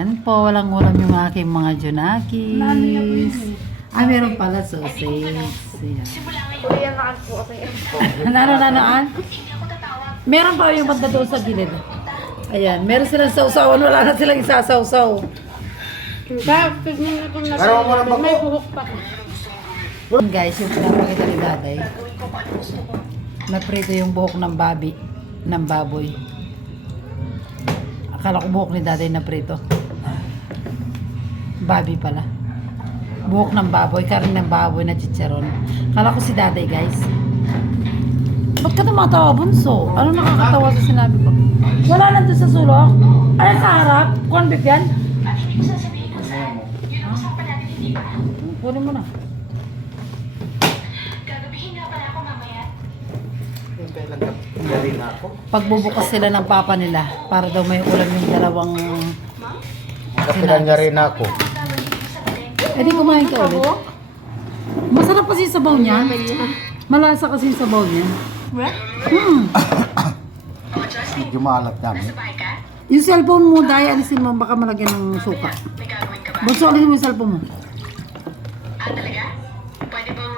Yan po, walang ulam yung aking mga junakis. Ah, meron pala sausage. Yan. Kuya, nakan po kasi. Nanaan? Meron pa yung banda doon sa gilid. Ayan, meron silang sausawan, wala na silang isasawsaw. Bakit nyo itong Pero ako na may buhok pa. Guys, yung pinapakita ni Daday. Naprito yung buhok ng baboy. Akala ko buhok ni Daday na prito. Babi pala. Buhok ng baboy, karin ng baboy na chicharon. Akala ko si Daday, guys. Ba't ka tumatawa, bunso? Ano nakakatawa sa sinabi ko? Wala nandun sa sulok? Ay, sa harap? Corn beef yan? Kunin mo na. Pagbubukas sila ng papa nila para daw may ulam yung dalawang Kapilan niya rin ako. eh di kumain ka ulit. Masarap kasi yung sabaw niya. Malasa kasi yung sabaw niya. Medyo maalat namin. Yung cellphone mo, dahil alisin mo, baka malagyan ng suka. Bunso, alisin mo yung cellphone mo. Talaga? Pwede bang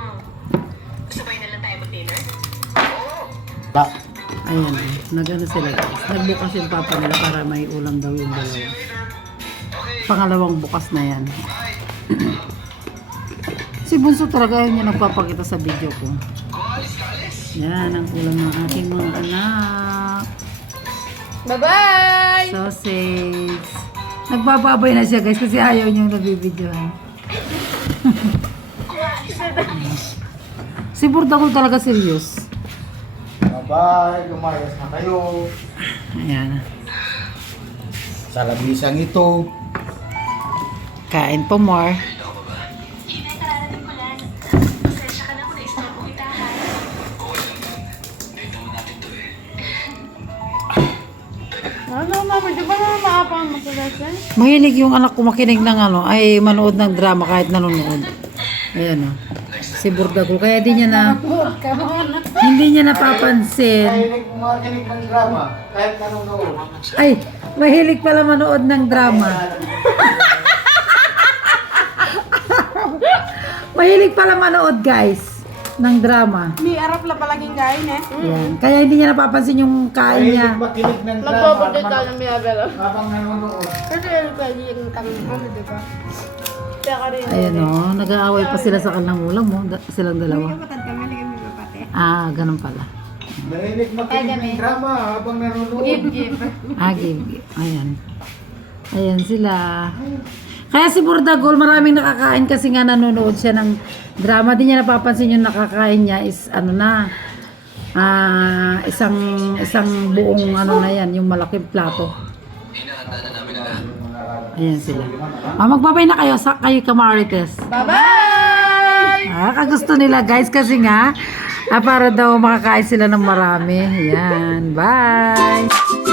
sabay na lang tayo mag-dinner? La, Ayan, nagano sila guys. Nagbukas yung papa nila para may ulam daw yung dalawa. Pangalawang bukas na yan. Si Bunso talaga yun yung nagpapakita sa video ko. Yan ang ulam ng aking mga anak. Bye-bye! Sausage. Nagbababay na siya guys kasi ayaw niyang nabibidyohan. Si Burdakol talaga serious. bye-bye, lumayas na kayo. Ayan. Sa labisang ito. Kain po more. Hindi, kararating ko lang. Pasensya ka na kung na-stop ko kita, ha? Ano, mama, di ba naman maapang masalasan? Mahilig yung anak ko makinig ng ay manood ng drama kahit nanonood. Ayan o. Si Burdakol. Kaya di niya hindi niya napapansin. Mahilig kumakinig ng drama. Kahit nanonood. Ay, mahilig pala manood ng drama. Mahilig pala manood guys ng drama. Di, arap la palaging kain eh. Yan. Kaya hindi niya napapansin yung kain niya. Mahilig makinig ng drama. Nagpapagod tayo ng biyabelo. Habang nanonood. Kasi pwede yung kami, ano, di ba? Kaya ka rin. Ayan o, nag-aaway pa sila sa kanilang ulam mo. Silang dalawa. Kapatid kami, lagyan mo yung pati. Ah, ganun pala. Mahilig makinig ng drama habang nanonood. Give. Give. Ayan. Ayan sila. Kaya si Burdakol, maraming nakakain kasi nga nanonood siya ng drama. Di niya napapansin yung nakakain niya is isang buong na yan, yung malaking plato. Ayan sila. Magbabay na kayo sa kayo Kamarites. Bye-bye! Kagusto nila guys kasi nga para daw makakain sila ng marami. Ayan. Bye!